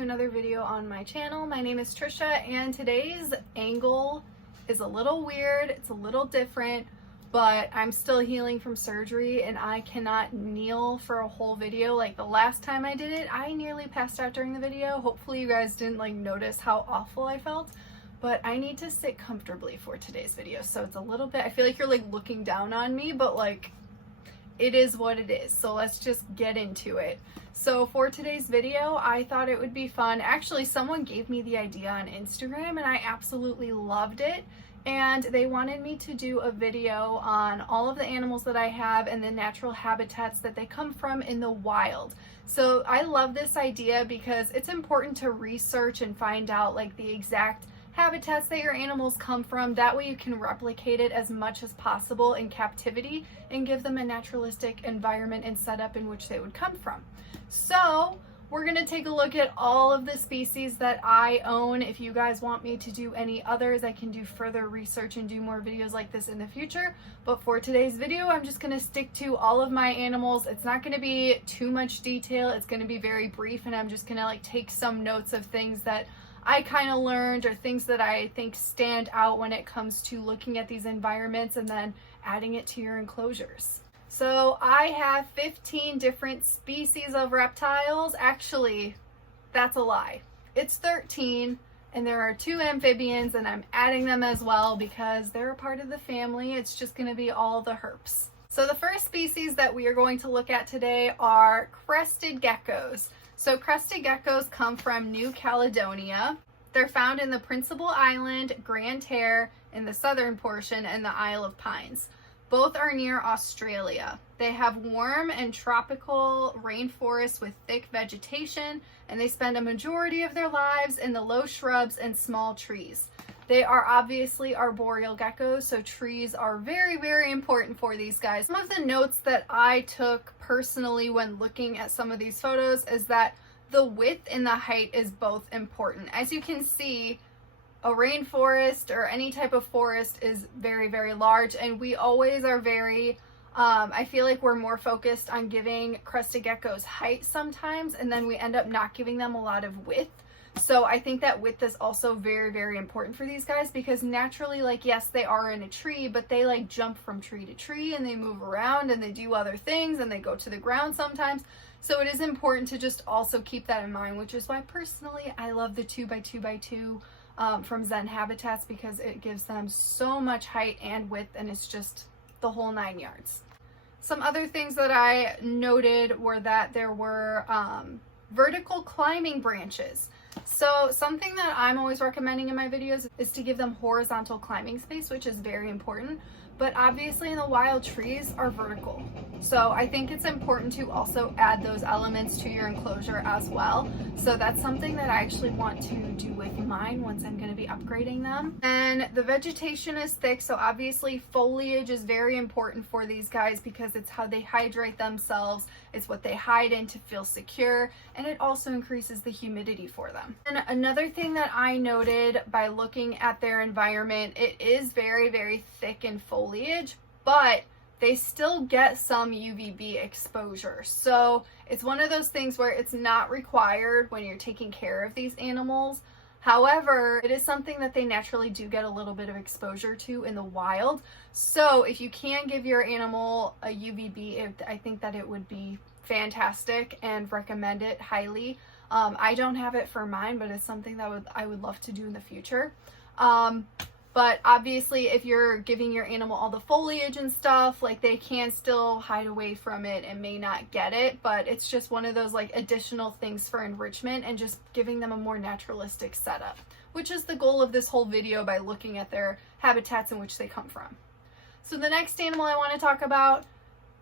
to another video on my channel. My name is Trisha and today's angle is a little weird, it's a little different, but I'm still healing from surgery and I cannot kneel for a whole video. Like the last time I did it, I nearly passed out during the video. Hopefully you guys didn't notice how awful I felt, but I need to sit comfortably for today's video. So it's a little bit, I feel like you're looking down on me, but it is what it is. So let's just get into it. So for today's video, I thought it would be fun. Actually, someone gave me the idea on Instagram and I absolutely loved it. And they wanted me to do a video on all of the animals that I have and the natural habitats that they come from in the wild. So I love this idea because it's important to research and find out the exact habitats that your animals come from. That way you can replicate it as much as possible in captivity and give them a naturalistic environment and setup in which they would come from. So we're going to take a look at all of the species that I own. If you guys want me to do any others, I can do further research and do more videos like this in the future. But for today's video, I'm just going to stick to all of my animals. It's not going to be too much detail. It's going to be very brief, and I'm just going to take some notes of things that I kind of learned or things that I think stand out when it comes to looking at these environments and then adding it to your enclosures. So I have 15 different species of reptiles. Actually, that's a lie. It's 13, and there are 2 amphibians, and I'm adding them as well because they're a part of the family. It's just going to be all the herps. So the first species that we are going to look at today are crested geckos. So crested geckos come from New Caledonia. They're found in the Principal Island, Grand Terre in the southern portion, and the Isle of Pines. Both are near Australia. They have warm and tropical rainforests with thick vegetation, and they spend a majority of their lives in the low shrubs and small trees. They are obviously arboreal geckos, so trees are very, very important for these guys. Some of the notes that I took personally when looking at some of these photos is that the width and the height is both important. As you can see, a rainforest or any type of forest is very, very large, and we always are very, I feel like we're more focused on giving crested geckos height sometimes, and then we end up not giving them a lot of width. So I think that width is also very, very important for these guys because naturally, yes, they are in a tree, but they jump from tree to tree and they move around and they do other things and they go to the ground sometimes. So it is important to just also keep that in mind, which is why personally I love the 2x2x2 from Zen Habitats because it gives them so much height and width, and it's just the whole 9 yards. Some other things that I noted were that there were vertical climbing branches. So something that I'm always recommending in my videos is to give them horizontal climbing space, which is very important. But obviously in the wild, trees are vertical. So I think it's important to also add those elements to your enclosure as well. So that's something that I actually want to do with mine once I'm going to be upgrading them. And the vegetation is thick, so obviously foliage is very important for these guys because it's how they hydrate themselves. It's what they hide in to feel secure, and it also increases the humidity for them. And another thing that I noted by looking at their environment, it is very, very thick in foliage, but they still get some UVB exposure. So it's one of those things where it's not required when you're taking care of these animals. However, it is something that they naturally do get a little bit of exposure to in the wild. So if you can give your animal a UVB, I think that it would be fantastic and recommend it highly. I don't have it for mine, but it's something that I would love to do in the future. But obviously if you're giving your animal all the foliage and stuff, they can still hide away from it and may not get it, but it's just one of those additional things for enrichment and just giving them a more naturalistic setup, which is the goal of this whole video by looking at their habitats in which they come from. So the next animal I want to talk about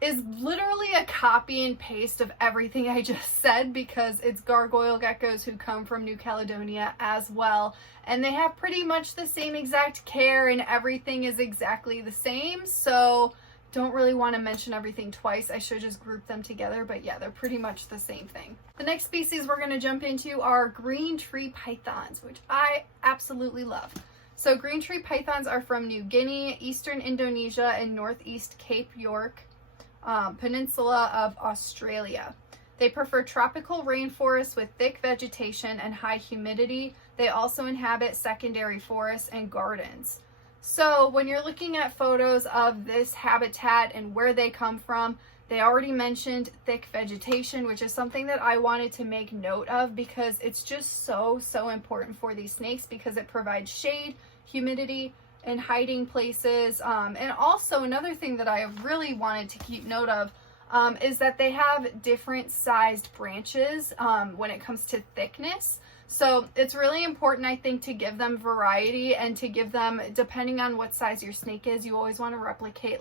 is literally a copy and paste of everything I just said because it's gargoyle geckos who come from New Caledonia as well, and they have pretty much the same exact care and everything is exactly the same, so don't really want to mention everything twice. I should just group them together, but yeah, they're pretty much the same thing. The next species we're going to jump into are green tree pythons, which I absolutely love. So green tree pythons are from New Guinea, eastern Indonesia, and northeast Cape York Peninsula of Australia. They prefer tropical rainforests with thick vegetation and high humidity. They also inhabit secondary forests and gardens. So when you're looking at photos of this habitat and where they come from, they already mentioned thick vegetation, which is something that I wanted to make note of because it's just so important for these snakes because it provides shade, humidity, and hiding places. And also another thing that I really wanted to keep note of is that they have different sized branches when it comes to thickness. So it's really important, I think, to give them variety and to give them, depending on what size your snake is, you always want to replicate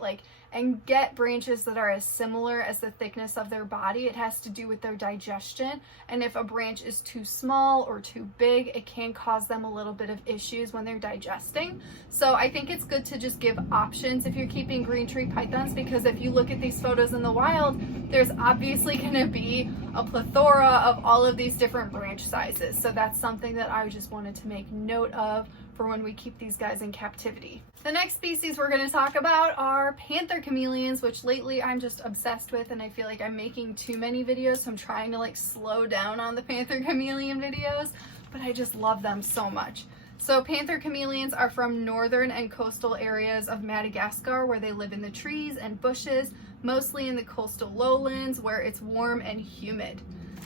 and get branches that are as similar as the thickness of their body. It has to do with their digestion. And if a branch is too small or too big, it can cause them a little bit of issues when they're digesting. So I think it's good to just give options if you're keeping green tree pythons, because if you look at these photos in the wild, there's obviously going to be a plethora of all of these different branch sizes. So that's something that I just wanted to make note of for when we keep these guys in captivity. The next species we're going to talk about are Panther Chameleons, which lately I'm just obsessed with, and I feel like I'm making too many videos, so I'm trying to slow down on the Panther Chameleon videos, but I just love them so much. So Panther Chameleons are from northern and coastal areas of Madagascar, where they live in the trees and bushes, mostly in the coastal lowlands where it's warm and humid.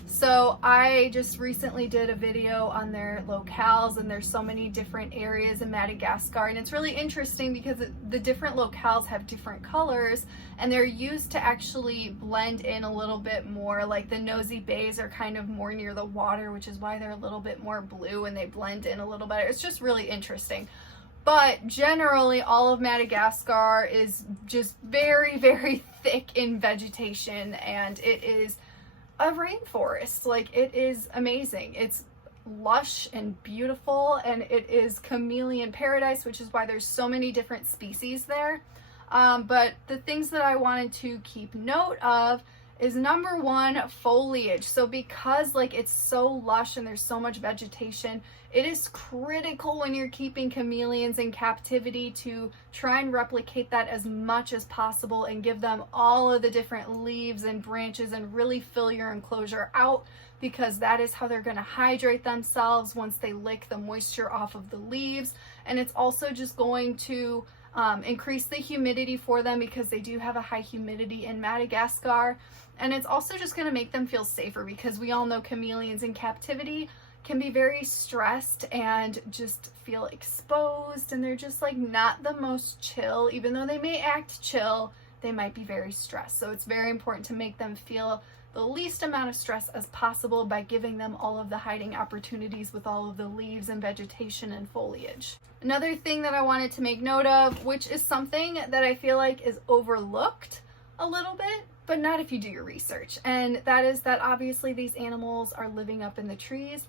So I just recently did a video on their locales, and there's so many different areas in Madagascar, and it's really interesting because the different locales have different colors, and they're used to actually blend in a little bit more. Like the nosy bays are kind of more near the water, which is why they're a little bit more blue and they blend in a little better. It's just really interesting. But generally, all of Madagascar is just very thick in vegetation, and it is a rainforest. It is amazing. It's lush and beautiful, and it is chameleon paradise, which is why there's so many different species there. But the things that I wanted to keep note of is number one, foliage. So because it's so lush and there's so much vegetation, it is critical when you're keeping chameleons in captivity to try and replicate that as much as possible and give them all of the different leaves and branches and really fill your enclosure out, because that is how they're going to hydrate themselves once they lick the moisture off of the leaves. And it's also just going to increase the humidity for them, because they do have a high humidity in Madagascar. And it's also just going to make them feel safer, because we all know chameleons in captivity can be very stressed and just feel exposed, and they're just not the most chill. Even though they may act chill, they might be very stressed. So it's very important to make them feel the least amount of stress as possible by giving them all of the hiding opportunities with all of the leaves and vegetation and foliage. Another thing that I wanted to make note of, which is something that I feel like is overlooked a little bit, but not if you do your research, and that is that obviously these animals are living up in the trees,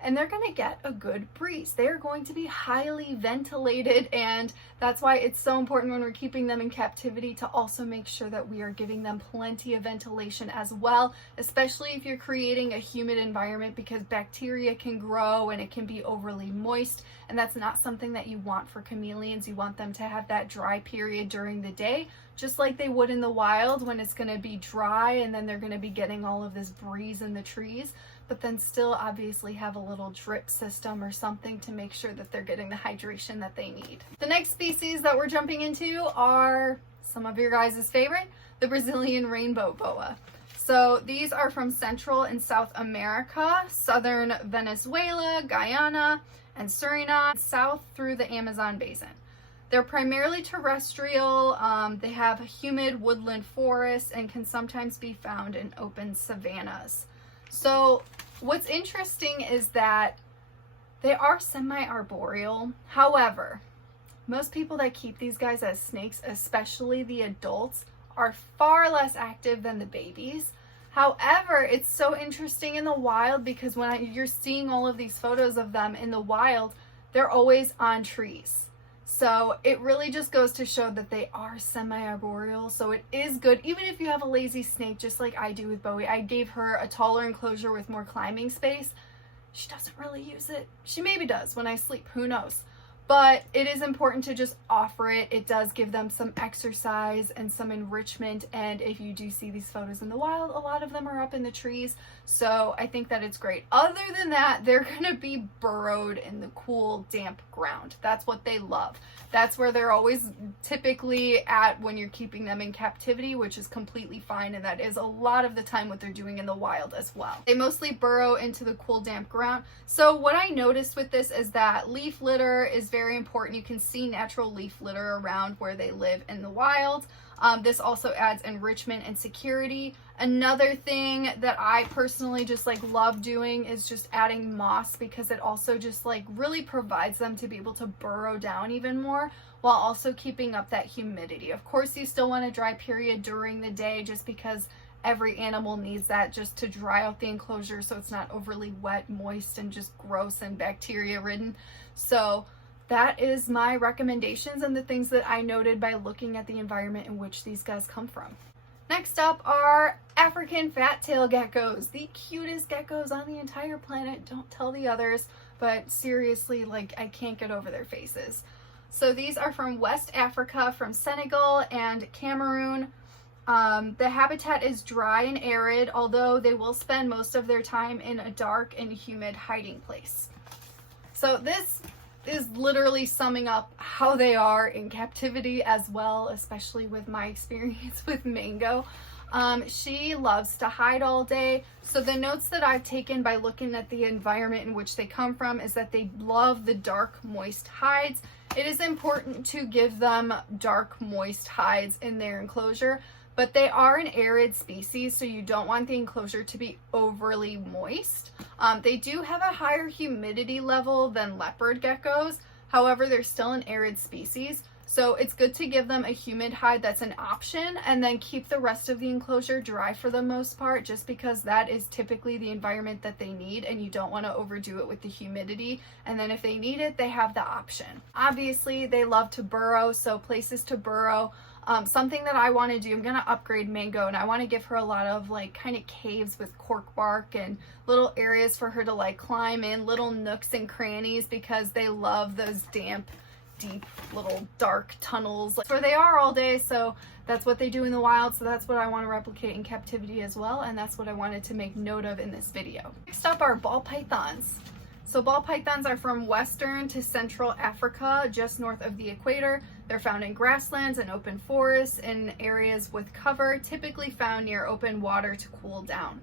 and they're going to get a good breeze. They are going to be highly ventilated, and that's why it's so important when we're keeping them in captivity to also make sure that we are giving them plenty of ventilation as well, especially if you're creating a humid environment, because bacteria can grow and it can be overly moist, and that's not something that you want for chameleons. You want them to have that dry period during the day, just like they would in the wild when it's going to be dry and then they're going to be getting all of this breeze in the trees, but then still obviously have a little drip system or something to make sure that they're getting the hydration that they need. The next species that we're jumping into are some of your guys' favorite, the Brazilian Rainbow Boa. So these are from Central and South America, southern Venezuela, Guyana, and Suriname, south through the Amazon basin. They're primarily terrestrial. They have humid woodland forests and can sometimes be found in open savannas. So what's interesting is that they are semi-arboreal. However, most people that keep these guys as snakes, especially the adults, are far less active than the babies. However, it's so interesting in the wild, because when you're seeing all of these photos of them in the wild, they're always on trees. So it really just goes to show that they are semi-arboreal. So it is good, even if you have a lazy snake, just like I do with Bowie. I gave her a taller enclosure with more climbing space. She doesn't really use it. She maybe does when I sleep, who knows. but it is important to just offer it. It does give them some exercise and some enrichment, and if you do see these photos in the wild, a lot of them are up in the trees, so I think that it's great. Other than that, they're gonna be burrowed in the cool, damp ground. That's what they love. That's where they're always typically at when you're keeping them in captivity, which is completely fine, and that is a lot of the time what they're doing in the wild as well. They mostly burrow into the cool, damp ground. So what I noticed with this is that leaf litter is very important. You can see natural leaf litter around where they live in the wild. This also adds enrichment and security. Another thing that I personally just like love doing is just adding moss, because it also just like really provides them to be able to burrow down even more while also keeping up that humidity. Of course, you still want a dry period during the day, just because every animal needs that just to dry out the enclosure so it's not overly wet, moist, and just gross and bacteria ridden. So that is my recommendations and the things that I noted by looking at the environment in which these guys come from. Next up are African fat-tailed geckos, the cutest geckos on the entire planet. Don't tell the others, but seriously, like, I can't get over their faces. So these are from West Africa, from Senegal and Cameroon. The habitat is dry and arid, although they will spend most of their time in a dark and humid hiding place. So this is literally summing up how they are in captivity as well, especially with my experience with Mango. She loves to hide all day. So the notes that I've taken by looking at the environment in which they come from is that they love the dark, moist hides. It is important to give them dark, moist hides in their enclosure, but they are an arid species, so you don't want the enclosure to be overly moist. They do have a higher humidity level than leopard geckos. However, they're still an arid species, so it's good to give them a humid hide that's an option, and then keep the rest of the enclosure dry for the most part, just because that is typically the environment that they need, and you don't want to overdo it with the humidity. And then if they need it, they have the option. Obviously, they love to burrow, so places to burrow. Something that I want to do, I'm going to upgrade Mango, and I want to give her a lot of like kind of caves with cork bark and little areas for her to like climb in, little nooks and crannies, because they love those damp, deep little dark tunnels. That's where they are all day, so that's what they do in the wild, so that's what I want to replicate in captivity as well, and that's what I wanted to make note of in this video. Next up are ball pythons. So ball pythons are from Western to Central Africa, just north of the equator. They're found in grasslands and open forests, in areas with cover, typically found near open water to cool down.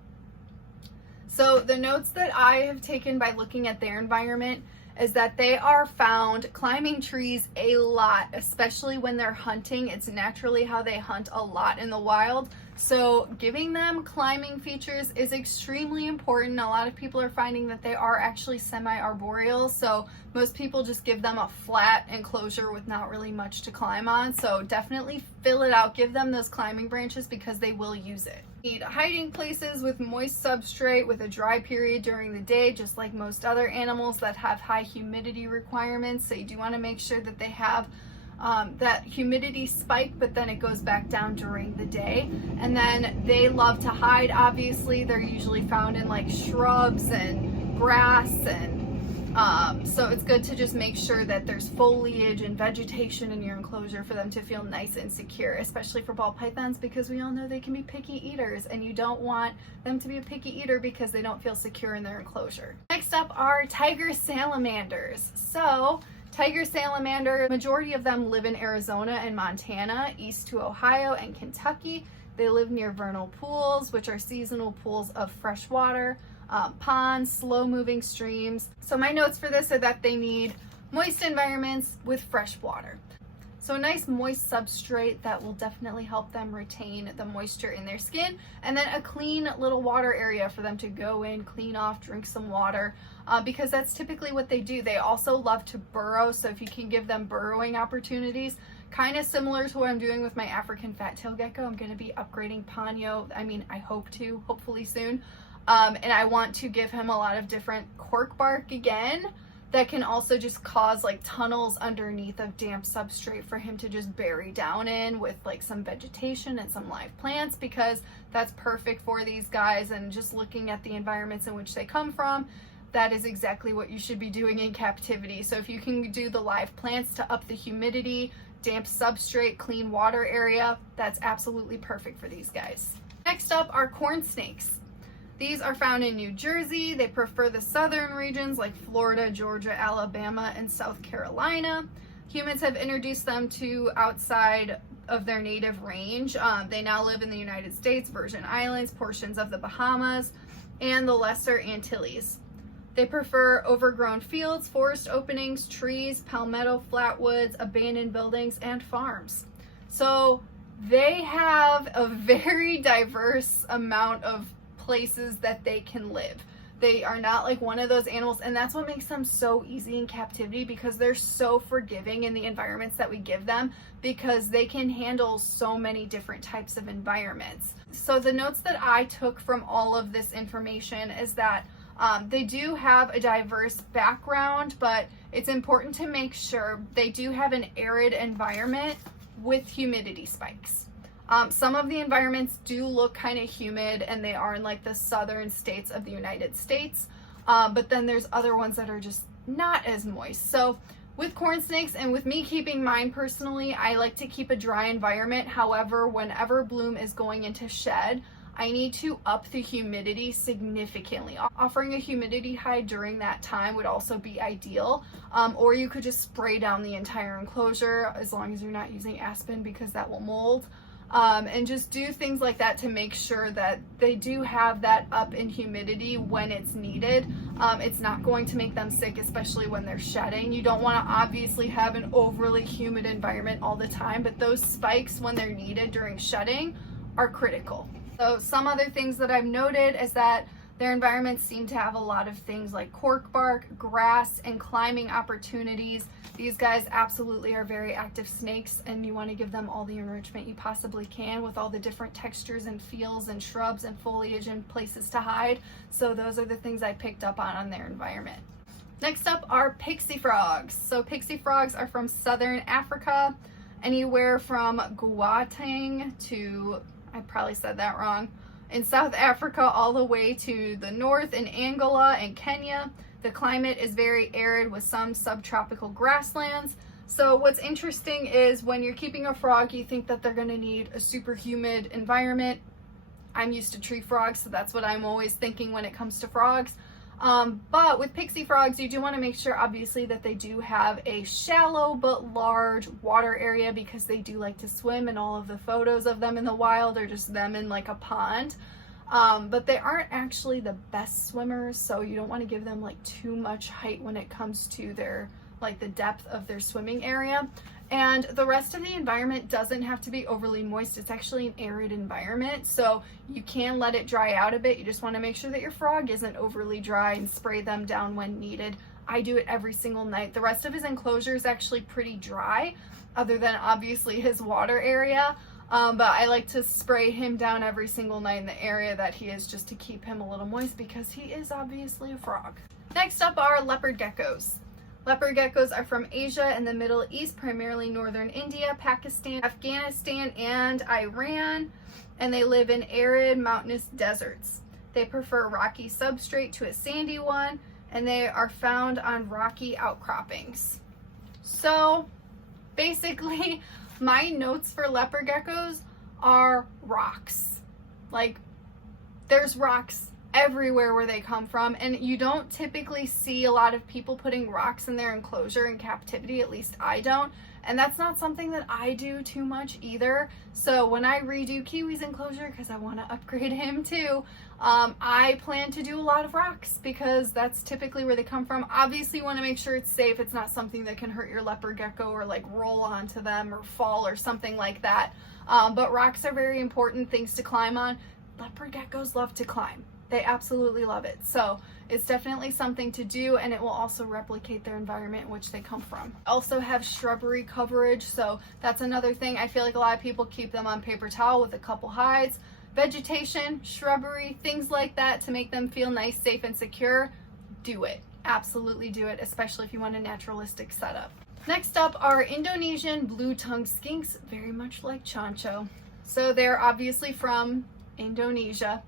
So the notes that I have taken by looking at their environment is that they are found climbing trees a lot, especially when they're hunting. It's naturally how they hunt a lot in the wild. So giving them climbing features is extremely important. A lot of people are finding that they are actually semi-arboreal, so most people just give them a flat enclosure with not really much to climb on. So definitely fill it out, give them those climbing branches, because they will use it. Need hiding places with moist substrate with a dry period during the day, just like most other animals that have high humidity requirements. So you do want to make sure that they have that humidity spike, but then it goes back down during the day. And then they love to hide. Obviously, they're usually found in like shrubs and grass, and so it's good to just make sure that there's foliage and vegetation in your enclosure for them to feel nice and secure, especially for ball pythons, because we all know they can be picky eaters, and you don't want them to be a picky eater because they don't feel secure in their enclosure. Next up are tiger salamanders. So tiger salamander, majority of them live in Arizona and Montana, east to Ohio and Kentucky. They live near vernal pools, which are seasonal pools of fresh water, ponds, slow-moving streams. So my notes for this are that they need moist environments with fresh water. So a nice moist substrate that will definitely help them retain the moisture in their skin, and then a clean little water area for them to go in, clean off, drink some water, because that's typically what they do. They also love to burrow, so if you can give them burrowing opportunities, kind of similar to what I'm doing with my African fat-tailed gecko. I'm going to be upgrading Ponyo. I hope to, hopefully soon. And I want to give him a lot of different cork bark again that can also just cause like tunnels underneath of damp substrate for him to just bury down in, with like some vegetation and some live plants, because that's perfect for these guys. And just looking at the environments in which they come from, that is exactly what you should be doing in captivity. So if you can do the live plants to up the humidity, damp substrate, clean water area, that's absolutely perfect for these guys. Next up are corn snakes. These are found in New Jersey. They prefer the southern regions like Florida, Georgia, Alabama, and South Carolina. Humans have introduced them to outside of their native range. They now live in the United States, Virgin Islands, portions of the Bahamas, and the Lesser Antilles. They prefer overgrown fields, forest openings, trees, palmetto, flatwoods, abandoned buildings, and farms. So they have a very diverse amount of places that they can live. They are not like one of those animals, and that's what makes them so easy in captivity, because they're so forgiving in the environments that we give them, because they can handle so many different types of environments. So the notes that I took from all of this information is that they do have a diverse background, but it's important to make sure they do have an arid environment with humidity spikes. Some of the environments do look kind of humid, and they are in like the southern states of the United States, but then there's other ones that are just not as moist. So with corn snakes, and with me keeping mine personally, I like to keep a dry environment. However, whenever bloom is going into shed, I need to up the humidity significantly. Offering a humidity hide during that time would also be ideal, or you could just spray down the entire enclosure, as long as you're not using aspen, because that will mold. And just do things like that to make sure that they do have that up in humidity when it's needed. It's not going to make them sick, especially when they're shedding. You don't want to obviously have an overly humid environment all the time, but those spikes when they're needed during shedding are critical. So some other things that I've noted is that their environments seem to have a lot of things like cork bark, grass, and climbing opportunities. These guys absolutely are very active snakes, and you want to give them all the enrichment you possibly can with all the different textures and feels and shrubs and foliage and places to hide. So those are the things I picked up on their environment. Next up are pixie frogs. So pixie frogs are from southern Africa, anywhere from Gauteng to, I probably said that wrong, in South Africa, all the way to the north in Angola and Kenya. The climate is very arid with some subtropical grasslands. So what's interesting is when you're keeping a frog, you think that they're going to need a super humid environment. I'm used to tree frogs, so that's what I'm always thinking when it comes to frogs. But with pixie frogs, you do want to make sure, obviously, that they do have a shallow but large water area, because they do like to swim, and all of the photos of them in the wild are just them in like a pond. But they aren't actually the best swimmers, so you don't want to give them like too much height when it comes to their like the depth of their swimming area. And the rest of the environment doesn't have to be overly moist. It's actually an arid environment, so you can let it dry out a bit. You just want to make sure that your frog isn't overly dry and spray them down when needed. I do it every single night. The rest of his enclosure is actually pretty dry, other than obviously his water area. But I like to spray him down every single night in the area that he is, just to keep him a little moist, because he is obviously a frog. Next up are leopard geckos. Leopard geckos are from Asia and the Middle East, primarily northern India, Pakistan, Afghanistan, and Iran, and they live in arid mountainous deserts. They prefer rocky substrate to a sandy one, and they are found on rocky outcroppings. So basically, my notes for leopard geckos are rocks. Like, there's rocks everywhere where they come from, and you don't typically see a lot of people putting rocks in their enclosure in captivity, at least I don't, and that's not something that I do too much either. So when I redo Kiwi's enclosure, because I want to upgrade him too, I plan to do a lot of rocks, because that's typically where they come from. Obviously you want to make sure it's safe. It's not something that can hurt your leopard gecko or like roll onto them or fall or something like that, but rocks are very important things to climb on. Leopard geckos love to climb. They absolutely love it. So it's definitely something to do, and it will also replicate their environment in which they come from. Also have shrubbery coverage, so that's another thing. I feel like a lot of people keep them on paper towel with a couple hides. Vegetation, shrubbery, things like that to make them feel nice, safe, and secure. Do it. Absolutely do it, especially if you want a naturalistic setup. Next up are Indonesian blue-tongued skinks, very much like Chancho. So they're obviously from Indonesia.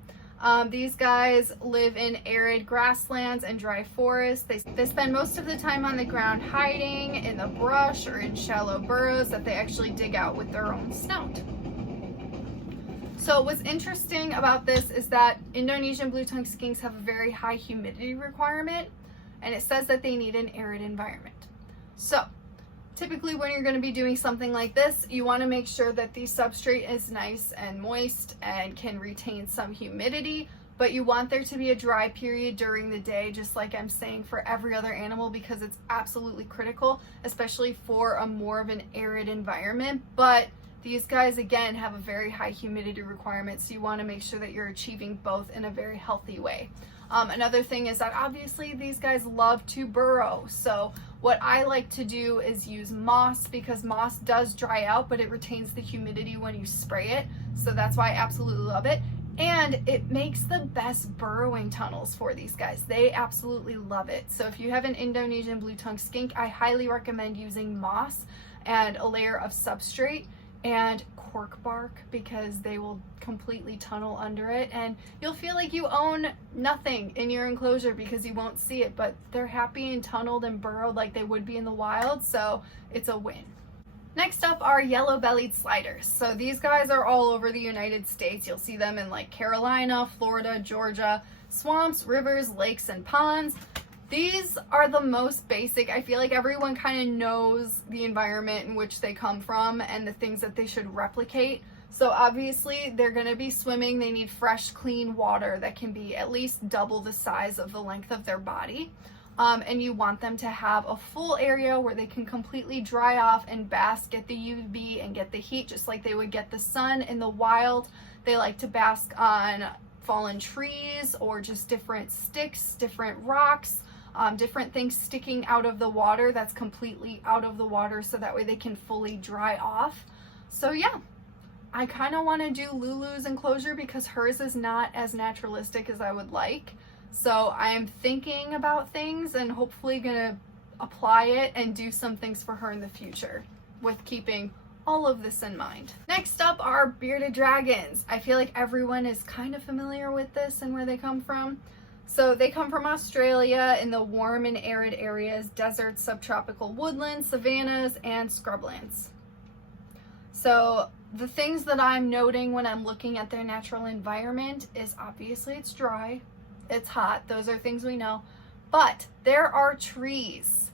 These guys live in arid grasslands and dry forests. They spend most of the time on the ground hiding in the brush or in shallow burrows that they actually dig out with their own snout. So what's interesting about this is that Indonesian blue-tongued skinks have a very high humidity requirement, and it says that they need an arid environment. So typically when you're going to be doing something like this, you want to make sure that the substrate is nice and moist and can retain some humidity, but you want there to be a dry period during the day, just like I'm saying for every other animal, because it's absolutely critical, especially for a more of an arid environment. But these guys, again, have a very high humidity requirement, so you want to make sure that you're achieving both in a very healthy way. Another thing is that obviously these guys love to burrow. So what I like to do is use moss, because moss does dry out, but it retains the humidity when you spray it. So that's why I absolutely love it. And it makes the best burrowing tunnels for these guys. They absolutely love it. So if you have an Indonesian blue-tongued skink, I highly recommend using moss and a layer of substrate and cork bark, because they will completely tunnel under it, and you'll feel like you own nothing in your enclosure because you won't see it, but they're happy and tunneled and burrowed like they would be in the wild, so it's a win. Next up are yellow-bellied sliders. So these guys are all over the United States. You'll see them in like Carolina, Florida, Georgia, swamps, rivers, lakes, and ponds. These are the most basic. I feel like everyone kind of knows the environment in which they come from and the things that they should replicate. So obviously they're going to be swimming. They need fresh, clean water that can be at least double the size of the length of their body. And you want them to have a full area where they can completely dry off and bask, get the UV and get the heat just like they would get the sun in the wild. They like to bask on fallen trees or just different sticks, different rocks. Different things sticking out of the water that's completely out of the water, so that way they can fully dry off. So yeah, I kind of want to do Lulu's enclosure because hers is not as naturalistic as I would like. So I am thinking about things and hopefully gonna apply it and do some things for her in the future with keeping all of this in mind. Next up are bearded dragons. I feel like everyone is kind of familiar with this and where they come from. So they come from Australia in the warm and arid areas, deserts, subtropical woodlands, savannas, and scrublands. So the things that I'm noting when I'm looking at their natural environment is obviously it's dry, it's hot, those are things we know, but there are trees,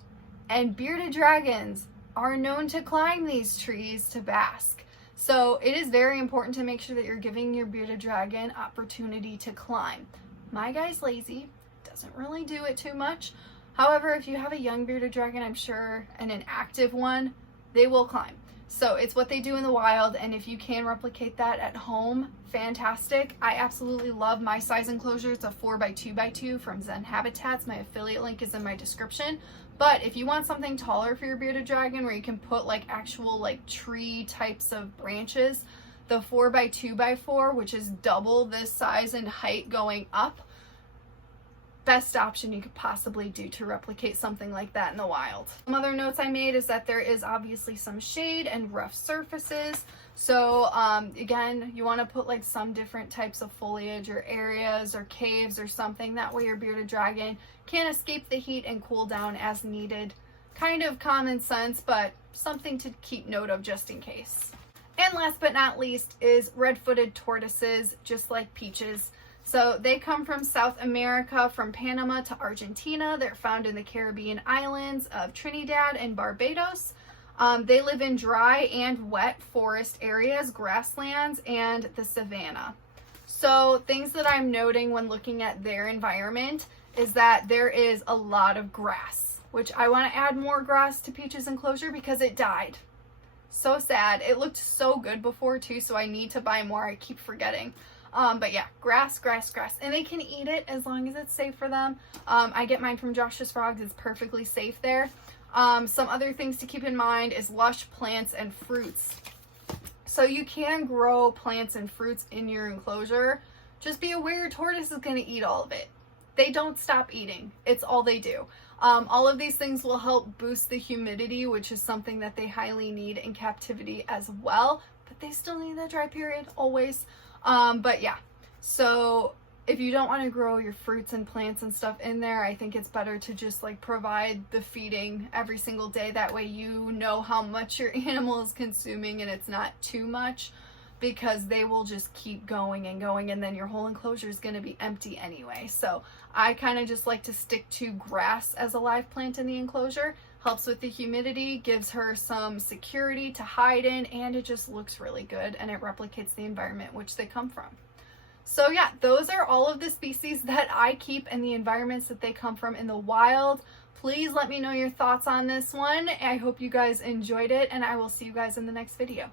and bearded dragons are known to climb these trees to bask. So it is very important to make sure that you're giving your bearded dragon opportunity to climb. My guy's lazy, doesn't really do it too much. However, if you have a young bearded dragon, I'm sure, and an active one, they will climb. So it's what they do in the wild, and if you can replicate that at home, fantastic. I absolutely love my size enclosure. It's a 4x2x2 from Zen Habitats. My affiliate link is in my description. But if you want something taller for your bearded dragon where you can put like actual like tree types of branches, the 4x2x4, which is double this size and height going up, best option you could possibly do to replicate something like that in the wild. Some other notes I made is that there is obviously some shade and rough surfaces. So again, you want to put like some different types of foliage or areas or caves or something. That way your bearded dragon can escape the heat and cool down as needed. Kind of common sense, but something to keep note of just in case. And last but not least is red-footed tortoises, just like peaches. So they come from South America, from Panama to Argentina. They're found in the Caribbean islands of Trinidad and Barbados. They live in dry and wet forest areas, grasslands, and the savanna. So things that I'm noting when looking at their environment is that there is a lot of grass, which I want to add more grass to Peach's enclosure because it died. So sad. It looked so good before too, so I need to buy more. I keep forgetting. But yeah, grass. And they can eat it as long as it's safe for them. I get mine from Josh's Frogs. It's perfectly safe there. Some other things to keep in mind is lush plants and fruits. So you can grow plants and fruits in your enclosure. Just be aware your tortoise is going to eat all of it. They don't stop eating. It's all they do. All of these things will help boost the humidity, which is something that they highly need in captivity as well. But they still need that dry period, always. But yeah, so if you don't want to grow your fruits and plants and stuff in there, I think it's better to just like provide the feeding every single day. That way you know how much your animal is consuming and it's not too much, because they will just keep going and going, and then your whole enclosure is going to be empty anyway. So I kind of just like to stick to grass as a live plant in the enclosure. Helps with the humidity, gives her some security to hide in, and it just looks really good and it replicates the environment which they come from. So yeah, those are all of the species that I keep and the environments that they come from in the wild. Please let me know your thoughts on this one. I hope you guys enjoyed it, and I will see you guys in the next video.